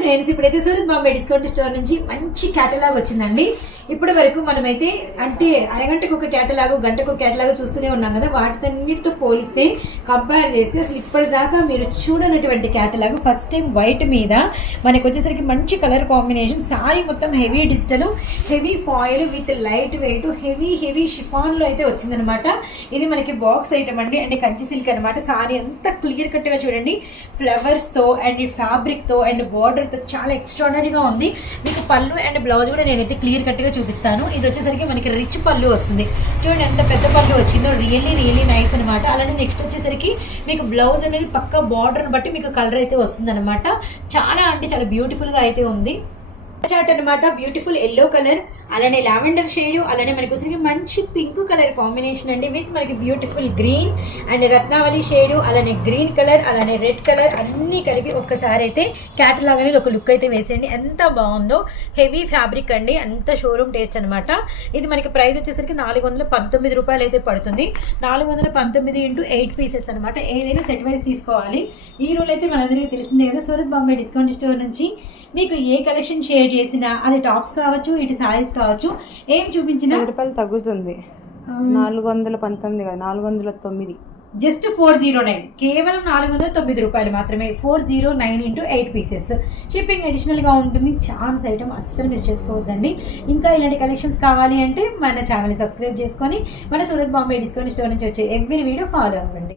Friends, ఇప్పుడైతే Surat Bombay discount store నుంచి మంచి క్యాటలాగ్ వచ్చిందండి. ఇప్పటి వరకు మనమైతే అంటే అరగంటకు ఒక క్యాటలాగ్, గంటకు ఒక క్యాటలాగ్ చూస్తూనే ఉన్నాం కదా. వాటితో పోలిస్తే కంపేర్ చేస్తే అసలు ఇప్పటిదాకా మీరు చూడనటువంటి క్యాటలాగ్ ఫస్ట్ టైం వైట్ మీద మనకు వచ్చేసరికి మంచి కలర్ కాంబినేషన్. సారీ మొత్తం heavy digital, heavy foil with light weight, heavy షిఫాన్లో అయితే వచ్చిందనమాట. ఇది మనకి బాక్స్ ఐటమ్ అండి, అండ్ కంచి సిల్క్ అనమాట. సారీ అంతా క్లియర్ కట్గా చూడండి, ఫ్లవర్స్తో అండ్ ఫ్యాబ్రిక్తో అండ్ బార్డర్తో చాలా ఎక్స్ట్రాడనరీగా ఉంది. మీకు పళ్ళు అండ్ బ్లౌజ్ కూడా నేనైతే క్లియర్ కట్గా చూపిస్తాను. ఇది వచ్చేసరికి మనకి రిచ్ పళ్ళు వస్తుంది. చూడండి ఎంత పెద్ద పళ్ళు వచ్చిందో, రియల్లీ నైస్ అనమాట. అలానే నెక్స్ట్ వచ్చేసరికి మీకు బ్లౌజ్ అనేది పక్క బార్డర్ని బట్టి మీకు కలర్ అయితే వస్తుంది అనమాట. చాలా అంటే చాలా బ్యూటిఫుల్గా అయితే ఉంది. చాట్ అనమాట, బ్యూటిఫుల్ ఎల్లో కలర్, అలానే లావెండర్ షేడ్, అలానే మనకి వచ్చేసరికి మంచి పింక్ కలర్ కాంబినేషన్ అండి విత్ మనకి బ్యూటిఫుల్ గ్రీన్ అండ్ రత్నావళి షేడ్, అలానే గ్రీన్ కలర్, అలానే రెడ్ కలర్ అన్నీ కలిపి ఒక్కసారి అయితే క్యాటలాగ్ అనేది ఒక లుక్ అయితే వేసేయండి. ఎంత బాగుందో, హెవీ ఫ్యాబ్రిక్ అండి, అంత షోరూమ్ టేస్ట్ అనమాట. ఇది మనకి ప్రైస్ వచ్చేసరికి 419 రూపాయలు అయితే పడుతుంది. 419 × 8 పీసెస్ అనమాట. ఏదైనా సెట్ వైజ్ తీసుకోవాలి. ఈ రూల్ అయితే మనందరికీ తెలిసిందే కదా. సూరత్ బాంబే డిస్కౌంట్ స్టోర్ నుంచి మీకు ఏ కలెక్షన్ షేర్ చేసినా, అది టాప్స్ కావచ్చు, ఇటు సారీస్ కావచ్చు, ఏం చూపించినా రూపాయలు తగ్గుతుంది. 419 కదా, 409, జస్ట్ 409, కేవలం 409 రూపాయలు మాత్రమే. 409 × 8 పీసెస్. షిప్పింగ్ అడిషనల్గా ఉంటుంది. ఛాన్స్ ఐటమ్ అస్సలు మిస్ చేసుకోవద్దండి. ఇంకా ఇలాంటి కలెక్షన్స్ కావాలి అంటే మన ఛానల్ని సబ్స్క్రైబ్ చేసుకొని మన సూరత్ బాంబే డిస్కౌంట్ స్టోర్ నుంచి వచ్చే ఎవ్రీ వీడియో ఫాలో అవ్వండి.